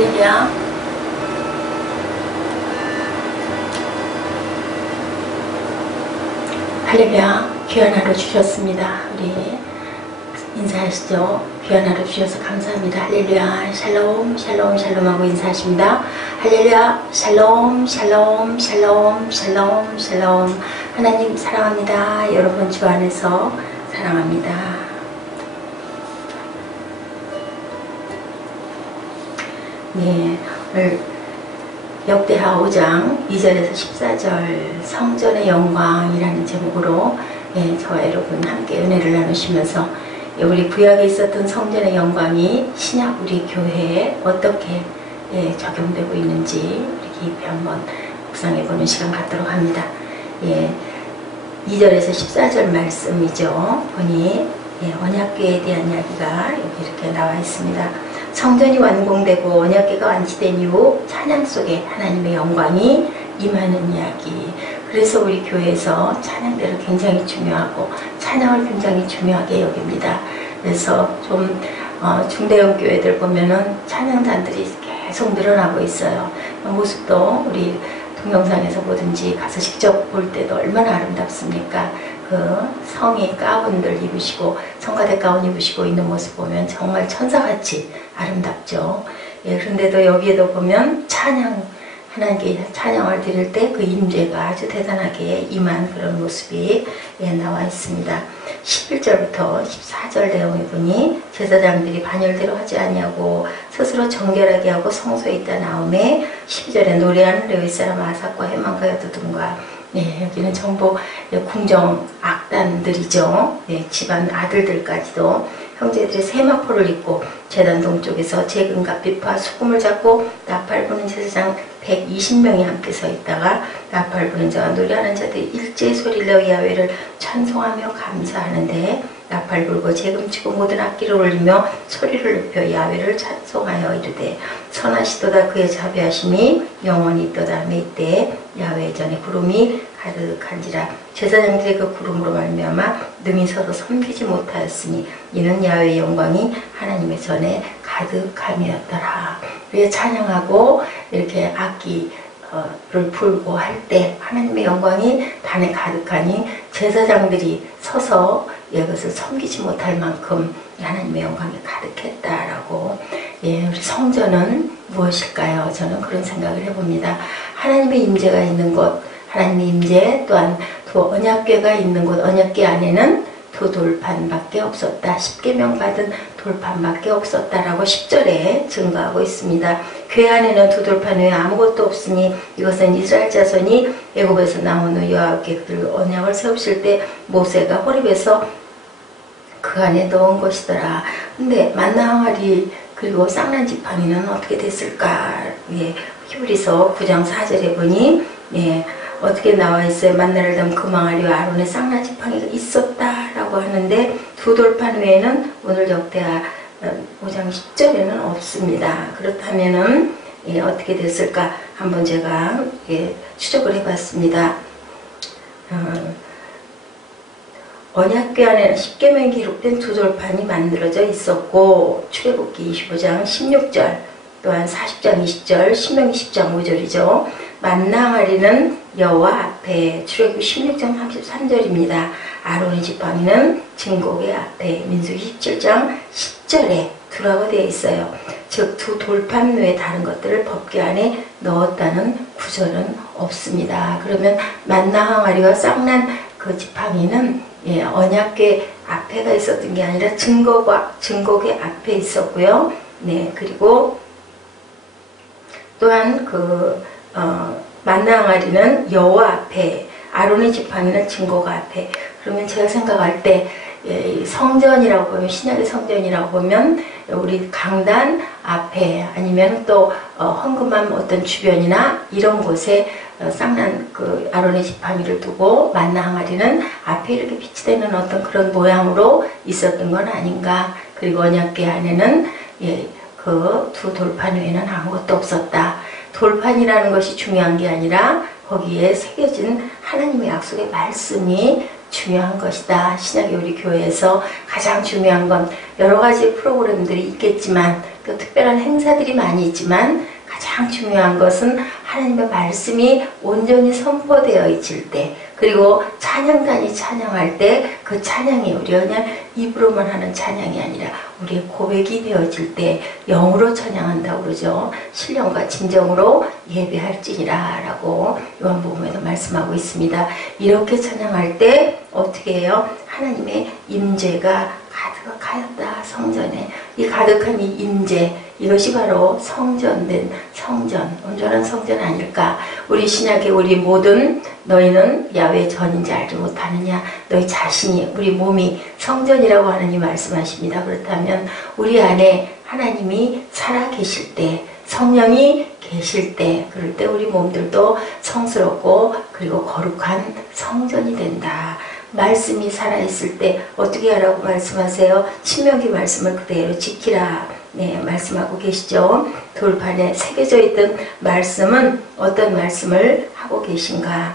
할렐루야. 할렐루야. 귀한 하루 주셨습니다. 우리 인사하시죠. 귀한 하루 주셔서 감사합니다. 할렐루야. 샬롬 샬롬 샬롬 하고 인사하십니다. 할렐루야. 샬롬 샬롬 샬롬 샬롬 샬롬. 하나님 사랑합니다. 여러분 주 안에서 사랑합니다. 네, 오늘 역대하 5장 2절에서 14절 성전의 영광이라는 제목으로 저와 여러분 함께 은혜를 나누시면서 우리 구약에 있었던 성전의 영광이 신약 우리 교회에 어떻게 적용되고 있는지 우리 깊이 한번 묵상해보는 시간 갖도록 합니다. 2절에서 14절 말씀이죠. 보니 언약궤에 대한 이야기가 여기 이렇게 나와 있습니다. 성전이 완공되고 언약궤가 완치된 이후 찬양 속에 하나님의 영광이 임하는 이야기. 그래서 우리 교회에서 찬양대를 굉장히 중요하고 찬양을 굉장히 중요하게 여깁니다. 그래서 좀 중대형 교회들 보면은 찬양단들이 계속 늘어나고 있어요. 그 모습도 우리 동영상에서 보든지 가서 직접 볼 때도 얼마나 아름답습니까? 그 성이 가운들 입으시고 성가대 가운 입으시고 있는 모습 보면 정말 천사같이 아름답죠. 그런데도 여기에도 보면 찬양, 하나님께 찬양을 드릴 때 그 임재가 아주 대단하게 임한 그런 모습이 나와 있습니다. 11절부터 14절 내용을 보니 제사장들이 반열대로 하지 아니하고 스스로 정결하게 하고 성소에 있다 나오매 12절에 노래하는 레위 사람 아삭과 헤만과 여두둔과 여기는 전부 궁정 악단들이죠. 집안 아들들까지도 형제들이 세마포를 입고 제단 동쪽에서 재금과 비파 수금을 잡고 나팔 부는 제사장 120명이 함께 서 있다가 나팔 부는 자와 노래하는 자들이 일제히 소리를 내어 야훼를 찬송하며 감사하는데 나팔 불고 재금치고 모든 악기를 올리며 소리를 높여 야훼를 찬송하여 이르되 선하시도다 그의 자비하심이 영원히 있도다. 이때 야훼 전에 구름이 가득한지라 제사장들이 그 구름으로 말미암아 능히 서로 섬기지 못하였으니 이는 야훼의 영광이 하나님의 전에 가득함이었더라. 우리가 찬양하고 이렇게 악기를 불고 할 때 하나님의 영광이 단에 가득하니 제사장들이 서서 이것을 섬기지 못할 만큼 하나님의 영광이 가득했다라고. 우리 성전은 무엇일까요? 저는 그런 생각을 해봅니다. 하나님의 임재가 있는 곳, 하나님의 임재, 또한 언약궤가 있는 곳, 언약궤 안에는 두 돌판밖에 없었다. 10계명 받은 돌판밖에 없었다라고 10절에 증거하고 있습니다. 궤 안에는 두 돌판 외에 아무것도 없으니 이것은 이스라엘 자손이 애굽에서 나온 후 여호와께 그 언약을 세우실 때 모세가 호렙에서 그 안에 넣은 것이더라. 근데 만나 항아리 그리고 쌍난 지팡이는 어떻게 됐을까? 히브리서 9장 4절에 보니 어떻게 나와 있어요? 만나를 담은 금항아리와 아론의 쌍난 지팡이가 있었다라고 하는데 두 돌판 외에는 오늘 역대하 5장 10절에는 없습니다. 그렇다면은 어떻게 됐을까? 한번 제가 추적을 해봤습니다. 언약궤 안에는 10계명이 기록된 두 돌판이 만들어져 있었고 출애굽기 25장 16절 또한 40장 20절 신명기 10장 5절이죠. 만나 항아리는 여호와 앞에 출애굽기 16장 33절입니다. 아론의 지팡이는 증거궤 앞에 민수기 17장 10절에 두라고 되어 있어요. 즉 두 돌판 외에 다른 것들을 법궤 안에 넣었다는 구절은 없습니다. 그러면 만나 항아리와 쌍난 그 지팡이는 언약궤 앞에가 있었던 게 아니라 증거궤 앞에 있었고요. 그리고 또한 만나 항아리는 여호와 앞에, 아론의 지팡이는 증거궤 앞에. 그러면 제가 생각할 때 성전이라고 보면, 신약의 성전이라고 보면 우리 강단 앞에 아니면 또 헌금함 어떤 주변이나 이런 곳에 쌍난 아론의 지팡이를 두고 만나 항아리는 앞에 이렇게 빛이 되는 어떤 그런 모양으로 있었던 건 아닌가. 그리고 언약궤 안에는 그 두 돌판 외에는 아무것도 없었다. 돌판이라는 것이 중요한 게 아니라 거기에 새겨진 하나님의 약속의 말씀이 중요한 것이다. 신약의 우리 교회에서 가장 중요한 건 여러 가지 프로그램들이 있겠지만 또 특별한 행사들이 많이 있지만 가장 중요한 것은 하나님의 말씀이 온전히 선포되어 있을 때, 그리고 찬양단이 찬양할 때 그 찬양이 우리 그냥 입으로만 하는 찬양이 아니라 우리의 고백이 되어질 때 영으로 찬양한다고 그러죠. 신령과 진정으로 예배할지니라 라고 요한복음에도 말씀하고 있습니다. 이렇게 찬양할 때 어떻게 해요? 하나님의 임재가 가득하였다. 성전에 이 가득한 이 임재, 이것이 바로 성전된 성전, 온전한 성전 아닐까. 우리 신약의 우리 모든 너희는 야훼 전인지 알지 못하느냐. 너희 자신이, 우리 몸이 성전이라고 하나님 말씀하십니다. 그렇다면 우리 안에 하나님이 살아 계실 때, 성령이 계실 때, 그럴 때 우리 몸들도 성스럽고 그리고 거룩한 성전이 된다. 말씀이 살아있을 때 어떻게 하라고 말씀하세요? 신명기 말씀을 그대로 지키라. 네, 말씀하고 계시죠. 돌판에 새겨져 있던 말씀은 어떤 말씀을 하고 계신가?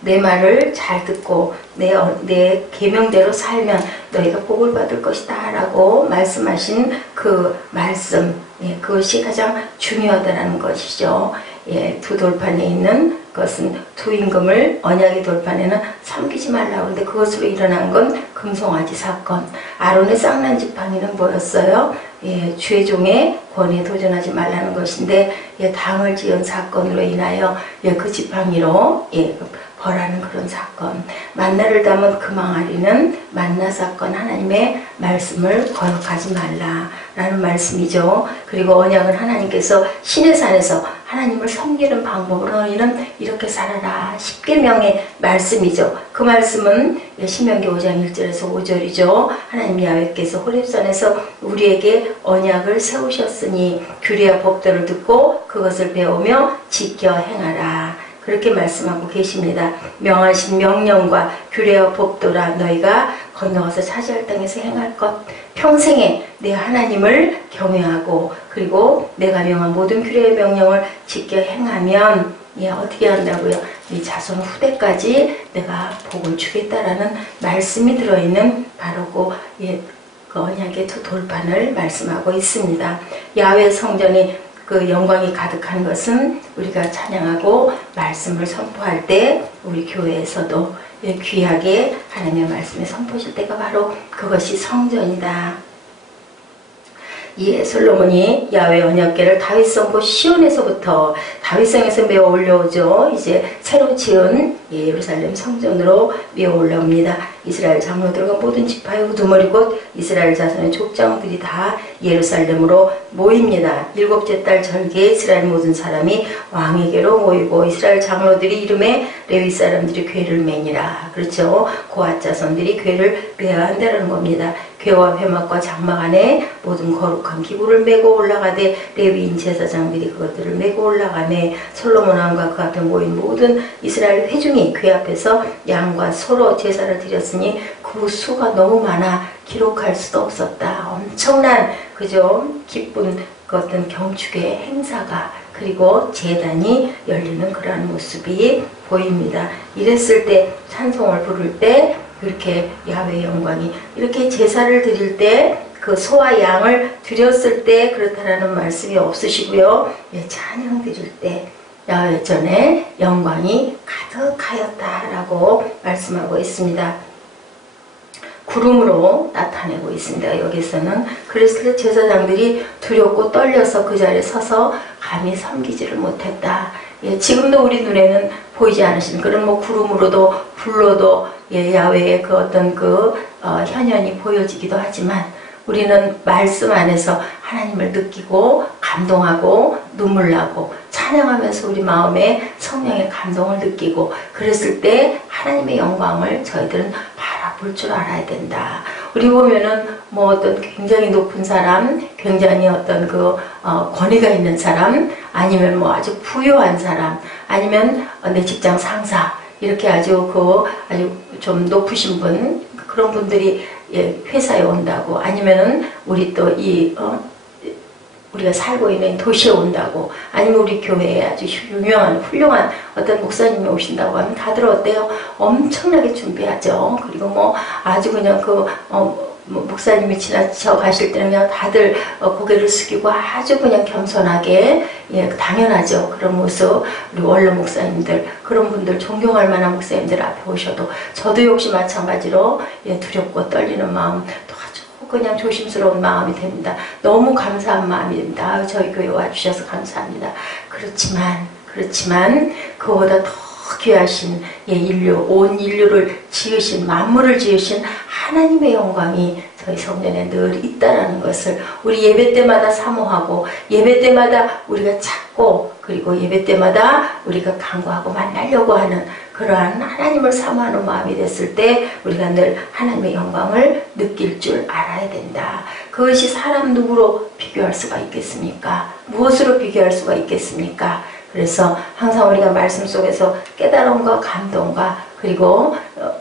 내 말을 잘 듣고 내 계명대로 살면 너희가 복을 받을 것이다 라고 말씀하신 그 말씀, 예, 그것이 가장 중요하다는 것이죠. 예, 두 돌판에 있는 것은 두 임금을 언약의 돌판에는 삼키지 말라고 하는데 그것으로 일어난 건 금송아지 사건. 아론의 쌍난 지팡이는 뭐였어요? 예, 주의 종의 권위에 도전하지 말라는 것인데, 예, 당을 지은 사건으로 인하여, 예, 그 지팡이로, 예, 벌하는 그런 사건. 만나를 담은 금항아리는 만나 사건, 하나님의 말씀을 거역하지 말라라는 말씀이죠. 그리고 언약은 하나님께서 시내산에서 하나님을 섬기는 방법으로 너희는 이렇게 살아라. 십계명의 말씀이죠. 그 말씀은 신명기 5장 1절에서 5절이죠. 하나님 야훼께서 호렙산에서 우리에게 언약을 세우셨으니 규례와 법도를 듣고 그것을 배우며 지켜 행하라. 그렇게 말씀하고 계십니다. 명하신 명령과 규례와 법도라 너희가 건너가서 차지할 땅에서 행할 것. 평생에 내 하나님을 경외하고 그리고 내가 명한 모든 규례의 명령을 지켜 행하면, 예, 어떻게 한다고요? 네 자손 후대까지 내가 복을 주겠다라는 말씀이 들어있는 바로 그, 예, 그 언약의 두 돌판을 말씀하고 있습니다. 야훼 성전이 그 영광이 가득한 것은 우리가 찬양하고 말씀을 선포할 때 우리 교회에서도 귀하게 하나님의 말씀이 선포하실 때가 바로 그것이 성전이다. 이에 솔로몬이 야훼 언약궤를 다윗성고 시온에서부터 다윗성에서 메어 올려오죠. 이제 새로 지은 예루살렘 성전으로 메어 올라옵니다. 이스라엘 장로들과 모든 지파의 우두머리 곧 이스라엘 자손의 족장들이 다 예루살렘으로 모입니다. 일곱째 달 절기에 이스라엘 모든 사람이 왕에게로 모이고 이스라엘 장로들이 이름에 레위 사람들이 궤를 매니라. 그렇죠. 고앗 자손들이 궤를 메어야 한다는 겁니다. 궤와 회막과 장막 안에 모든 거룩한 기구를 메고 올라가되 레위인 제사장들이 그것들을 메고 올라가매 솔로몬 왕과 그 앞에 모인 모든 이스라엘 회중이 궤 앞에서 양과 소로 제사를 드렸으니 그 수가 너무 많아 기록할 수도 없었다. 엄청난 그죠? 기쁜 그 어떤 경축의 행사가 그리고 제단이 열리는 그러한 모습이 보입니다. 이랬을 때 찬송을 부를 때 그렇게 야훼의 영광이 이렇게 제사를 드릴 때 그 소와 양을 드렸을 때 그렇다라는 말씀이 없으시고요. 예, 찬양 드릴 때 야훼 전에 영광이 가득하였다라고 말씀하고 있습니다. 구름으로 나타내고 있습니다. 여기서는 그랬을 때 제사장들이 두렵고 떨려서 그 자리에 서서 감히 섬기지를 못했다. 예, 지금도 우리 눈에는 보이지 않으시는 그런 뭐 구름으로도 불로도 예, 야훼의 그 어떤 그 현현이 보여지기도 하지만 우리는 말씀 안에서 하나님을 느끼고 감동하고 눈물 나고 찬양하면서 우리 마음에 성령의 감동을 느끼고 그랬을 때 하나님의 영광을 저희들은 바라볼 줄 알아야 된다. 우리 보면은 뭐 어떤 굉장히 높은 사람, 굉장히 어떤 그 권위가 있는 사람, 아니면 뭐 아주 부유한 사람, 아니면 내 직장 상사 이렇게 아주 좀 높으신 분 그런 분들이 예, 회사에 온다고 아니면은 우리 또 우리가 살고 있는 도시에 온다고, 아니면 우리 교회에 아주 유명한 훌륭한 어떤 목사님이 오신다고 하면 다들 어때요? 엄청나게 준비하죠. 그리고 뭐 아주 그냥 목사님이 지나쳐 가실 때는 그냥 다들 고개를 숙이고 아주 그냥 겸손하게, 예, 당연하죠. 그런 모습, 우리 원로 목사님들, 그런 분들, 존경할 만한 목사님들 앞에 오셔도 저도 역시 마찬가지로, 예, 두렵고 떨리는 마음, 또 아주 그냥 조심스러운 마음이 됩니다. 너무 감사한 마음이 됩니다. 저희 교회 와주셔서 감사합니다. 그렇지만 그보다 더 귀하신, 예, 온 인류를 지으신, 만물을 지으신 하나님의 영광이 저희 성전에 늘 있다라는 것을 우리 예배 때마다 사모하고, 예배 때마다 우리가 찾고, 그리고 예배 때마다 우리가 간구하고 만나려고 하는 그러한 하나님을 사모하는 마음이 됐을 때 우리가 늘 하나님의 영광을 느낄 줄 알아야 된다. 그것이 사람 누구로 비교할 수가 있겠습니까? 무엇으로 비교할 수가 있겠습니까? 그래서 항상 우리가 말씀 속에서 깨달음과 감동과, 그리고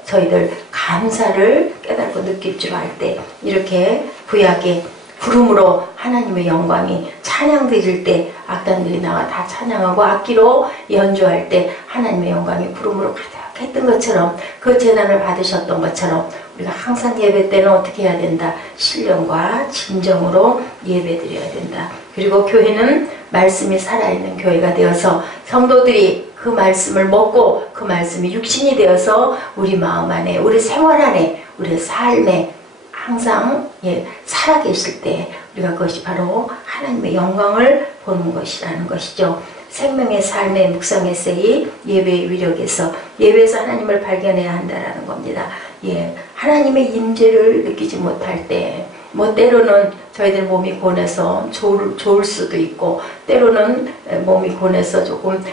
저희들 감사를 깨닫고 느낄 줄 알 때, 이렇게 구약의 부름으로 하나님의 영광이 찬양 드릴 때 악단들이 나와 다 찬양하고 악기로 연주할 때 하나님의 영광이 부름으로 가득했던 것처럼, 그 제단을 받으셨던 것처럼 우리가 항상 예배 때는 어떻게 해야 된다? 신령과 진정으로 예배 드려야 된다. 그리고 교회는 말씀이 살아있는 교회가 되어서 성도들이 그 말씀을 먹고 그 말씀이 육신이 되어서 우리 마음 안에, 우리 생활 안에, 우리의 삶에 항상, 예, 살아계실 때 우리가 그것이 바로 하나님의 영광을 보는 것이라는 것이죠. 생명의 삶의 묵상 에세이 예배의 위력에서, 예배에서 하나님을 발견해야 한다는 겁니다. 예, 하나님의 임재를 느끼지 못할 때, 뭐 때로는 저희들 몸이 고뇌서 좋을 수도 있고, 때로는 몸이 고뇌서 조금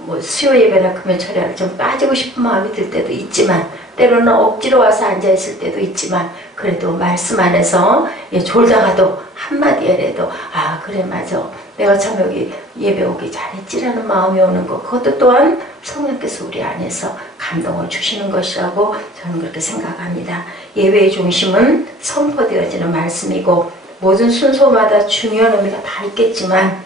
뭐 수요 예배나 금요 철야를 좀 빠지고 싶은 마음이 들 때도 있지만, 때로는 억지로 와서 앉아있을 때도 있지만, 그래도 말씀 안에서, 예, 졸다가도 한마디라도 아 그래 맞아, 내가 참 여기 예배 오기 잘했지라는 마음이 오는 것, 그것도 또한 성령께서 우리 안에서 감동을 주시는 것이라고 저는 그렇게 생각합니다. 예배의 중심은 선포되어지는 말씀이고, 모든 순서마다 중요한 의미가 다 있지만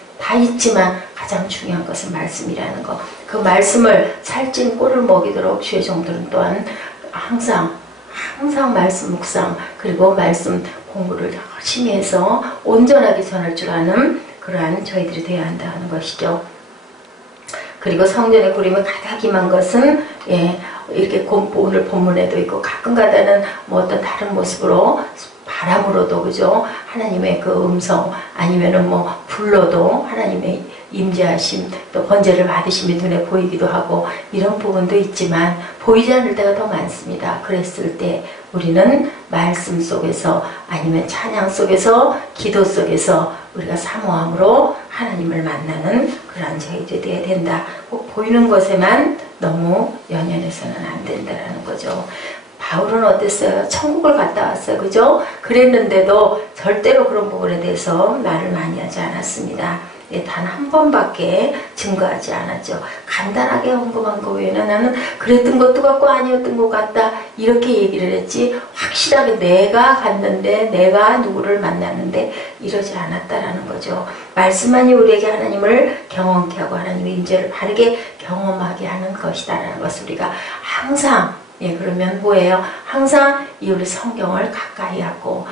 가장 중요한 것은 말씀이라는 것. 그 말씀을 살찐 꼴을 먹이도록 주의 종들은 또한 항상 말씀 묵상, 그리고 말씀 공부를 열심히 해서 온전하게 전할 줄 아는 그러한 저희들이 되어야 한다는 것이죠. 그리고 성전의 구림을 가득 임한 것은, 예, 이렇게 오늘 본문에도 있고 가끔가다는 뭐 어떤 다른 모습으로, 바람으로도, 그죠? 하나님의 그 음성, 아니면은 뭐 불러도 하나님의 임재하심, 또 번제를 받으심이 눈에 보이기도 하고, 이런 부분도 있지만 보이지 않을 때가 더 많습니다. 그랬을 때 우리는 말씀 속에서, 아니면 찬양 속에서, 기도 속에서 우리가 사모함으로 하나님을 만나는 그런 저희들이 되어야 된다. 꼭 보이는 것에만 너무 연연해서는 안 된다는 거죠. 바울은 어땠어요? 천국을 갔다 왔어요. 그죠? 그랬는데도 절대로 그런 부분에 대해서 말을 많이 하지 않았습니다. 예, 단 한 번밖에 증거하지 않았죠. 간단하게 언급한 거 외에는 나는 그랬던 것도 같고 아니었던 것 같다, 이렇게 얘기를 했지, 확실하게 내가 갔는데, 내가 누구를 만났는데 이러지 않았다라는 거죠. 말씀만이 우리에게 하나님을 경험케 하고 하나님의 임재를 바르게 경험하게 하는 것이다라는 것을 우리가 항상, 예, 그러면 뭐예요? 항상 이 우리 성경을 가까이 하고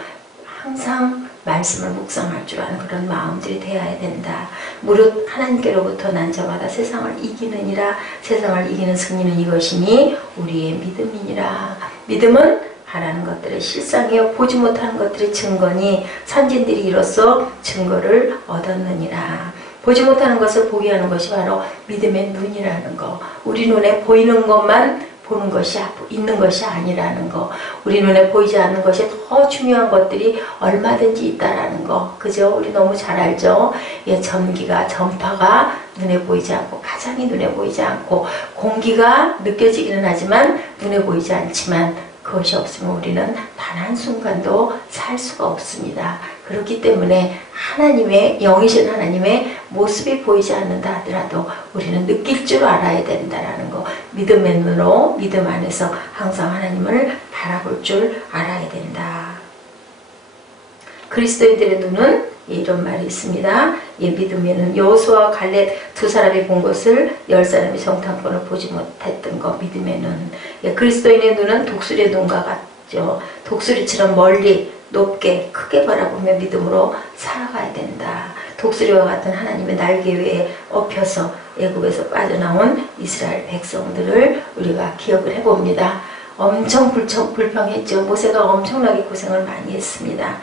항상 말씀을 묵상할 줄 아는 그런 마음들이 되어야 된다. 무릇 하나님께로부터 난 자마다 세상을 이기느니라. 세상을 이기는 승리는 이것이니 우리의 믿음이니라. 믿음은 바라는 것들의 실상이요 보지 못하는 것들의 증거니 선진들이 이로써 증거를 얻었느니라. 보지 못하는 것을 보게 하는 것이 바로 믿음의 눈이라는 거. 우리 눈에 보이는 것만 보는 것이 있는 것이 아니라는 거. 우리 눈에 보이지 않는 것이 더 중요한 것들이 얼마든지 있다라는 거. 그죠? 우리 너무 잘 알죠? 예, 전파가 눈에 보이지 않고, 파장이 눈에 보이지 않고, 공기가 느껴지기는 하지만 눈에 보이지 않지만, 그것이 없으면 우리는 단 한순간도 살 수가 없습니다. 그렇기 때문에 하나님의, 영이신 하나님의 모습이 보이지 않는다 하더라도 우리는 느낄 줄 알아야 된다는 거. 믿음의 눈으로, 믿음 안에서 항상 하나님을 바라볼 줄 알아야 된다. 그리스도인들의 눈은 이런 말이 있습니다. 믿으면은 여호수아와 갈렙 두 사람이 본 것을 10사람이 정탐꾼을 보지 못했던 거 믿으면은 그리스도인의 눈은 독수리의 눈과 같죠. 독수리처럼 멀리 높게 크게 바라보며 믿음으로 살아가야 된다. 독수리와 같은 하나님의 날개 위에 엎혀서 애굽에서 빠져나온 이스라엘 백성들을 우리가 기억을 해봅니다. 엄청 불평했죠. 모세가 엄청나게 고생을 많이 했습니다.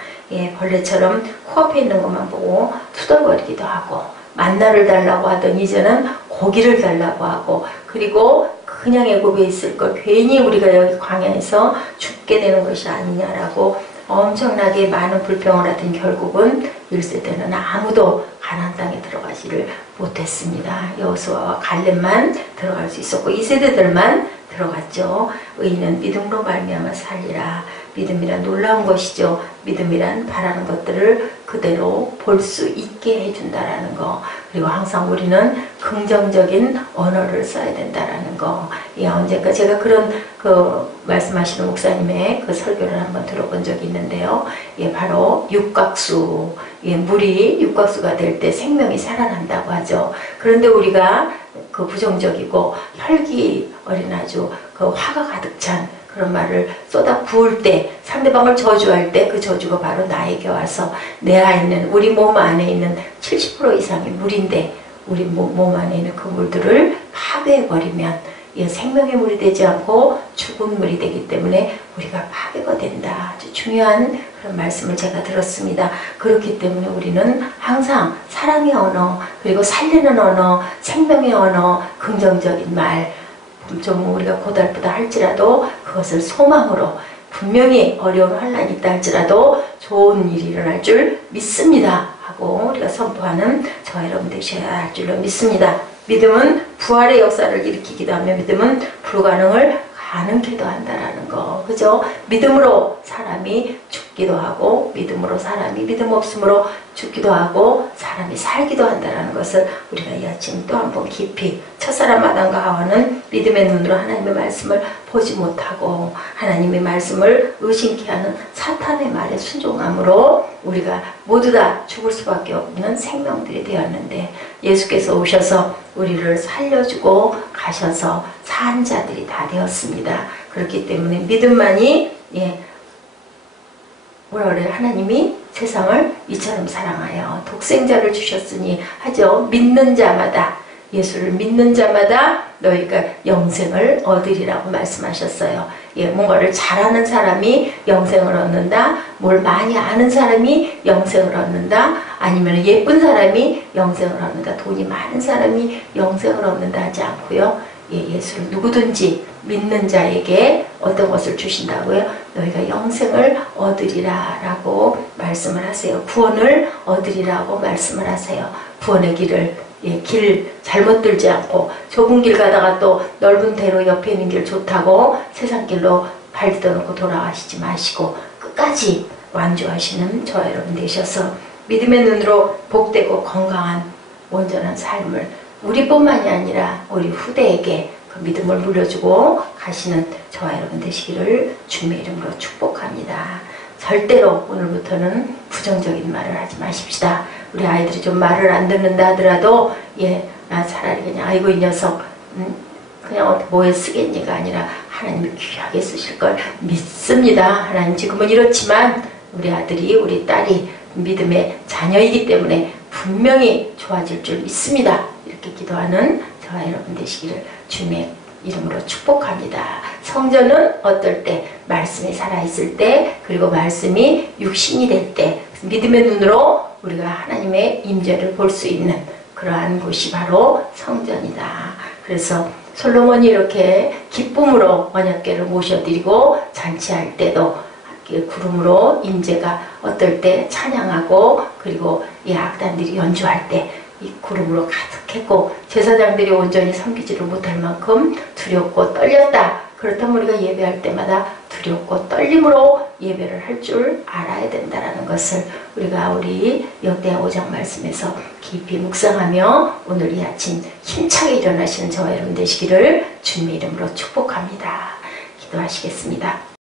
벌레처럼 코앞에 있는 것만 보고 투덜거리기도 하고, 만나를 달라고 하던 이제는 고기를 달라고 하고, 그리고 그냥 애굽에 있을 걸 괜히 우리가 여기 광야에서 죽게 되는 것이 아니냐라고 엄청나게 많은 불평을 하던 결국은 1세대는 아무도 가나안 땅에 들어가지를 못했습니다. 여호수아와 갈렙만 들어갈 수 있었고 2세대들만 들어갔죠. 의인은 믿음으로 말미암아 살리라. 믿음이란 놀라운 것이죠. 믿음이란 바라는 것들을 그대로 볼 수 있게 해준다라는 거. 그리고 항상 우리는 긍정적인 언어를 써야 된다라는 거. 언젠가 제가 그런 말씀하시는 목사님의 그 설교를 한번 들어본 적이 있는데요. 바로 육각수. 물이 육각수가 될 때 생명이 살아난다고 하죠. 그런데 우리가 그 부정적이고 혈기 어린 아주 그 화가 가득 찬 그런 말을 쏟아 부을 때, 상대방을 저주할 때 그 저주가 바로 나에게 와서 내 안에 있는, 우리 몸 안에 있는 70% 이상이 물인데 우리 몸 안에 있는 그 물들을 파괴해버리면 생명의 물이 되지 않고 죽은 물이 되기 때문에 우리가 파괴가 된다. 아주 중요한 그런 말씀을 제가 들었습니다. 그렇기 때문에 우리는 항상 사랑의 언어, 그리고 살리는 언어, 생명의 언어, 긍정적인 말, 좀 우리가 고달프다 할지라도 그것을 소망으로, 분명히 어려운 환란이 있다 할지라도 좋은 일이 일어날 줄 믿습니다 하고 우리가 선포하는 저와 여러분 되셔야 할 줄로 믿습니다. 믿음은 부활의 역사를 일으키기도 하며 믿음은 불가능을 가능케도 한다라는 거. 그죠? 믿음으로 사람이 죽기도 하고, 믿음으로 사람이 믿음 없음으로 죽기도 하고, 사람이 살기도 한다라는 것을 우리가 이 아침 또 한 번 깊이, 첫사람 아담과 하와는 믿음의 눈으로 하나님의 말씀을 보지 못하고 하나님의 말씀을 의심케 하는 사탄의 말에 순종함으로 우리가 모두 다 죽을 수밖에 없는 생명들이 되었는데, 예수께서 오셔서 우리를 살려주고 가셔서 산 자들이 다 되었습니다. 그렇기 때문에 믿음만이 뭐라 그래요? 하나님이 세상을 이처럼 사랑하여 독생자를 주셨으니 하죠. 믿는 자마다, 예수를 믿는 자마다 너희가 영생을 얻으리라고 말씀하셨어요. 뭔가를 잘하는 사람이 영생을 얻는다, 뭘 많이 아는 사람이 영생을 얻는다, 아니면 예쁜 사람이 영생을 얻는다, 돈이 많은 사람이 영생을 얻는다 하지 않고요. 예수를 누구든지 믿는 자에게 어떤 것을 주신다고요? 너희가 영생을 얻으리라 라고 말씀을 하세요. 구원을 얻으리라고 말씀을 하세요. 구원의 길을, 길 잘못 들지 않고 좁은 길 가다가 또 넓은 대로 옆에 있는 길 좋다고 세상 길로 발 디뎌놓고 돌아가시지 마시고 끝까지 완주하시는 저와 여러분 되셔서 믿음의 눈으로 복되고 건강한 온전한 삶을 우리뿐만이 아니라 우리 후대에게 그 믿음을 물려주고 가시는 저와 여러분 되시기를 주님의 이름으로 축복합니다. 절대로 오늘부터는 부정적인 말을 하지 마십시다. 우리 아이들이 좀 말을 안 듣는다 하더라도 나 차라리 그냥 아이고 이 녀석 그냥 뭐에 쓰겠니가 아니라 하나님이 귀하게 쓰실 걸 믿습니다. 하나님 지금은 이렇지만 우리 아들이 우리 딸이 믿음의 자녀이기 때문에 분명히 좋아질 줄 믿습니다. 이렇게 기도하는 저와 여러분 되시기를 주님의 이름으로 축복합니다. 성전은 어떨 때? 말씀이 살아있을 때, 그리고 말씀이 육신이 될 때, 믿음의 눈으로 우리가 하나님의 임재를 볼 수 있는 그러한 곳이 바로 성전이다. 그래서 솔로몬이 이렇게 기쁨으로 언약궤를 모셔드리고 잔치할 때도 구름으로 임재가 어떨 때 찬양하고, 그리고 이 악단들이 연주할 때 이 구름으로 가득했고 제사장들이 온전히 섬기지를 못할 만큼 두렵고 떨렸다. 그렇다면 우리가 예배할 때마다 두렵고 떨림으로 예배를 할 줄 알아야 된다는 것을 우리가 우리 역대하 5장 말씀에서 깊이 묵상하며 오늘 이 아침 힘차게 일어나시는 저와 여러분 되시기를 주님의 이름으로 축복합니다. 기도하시겠습니다.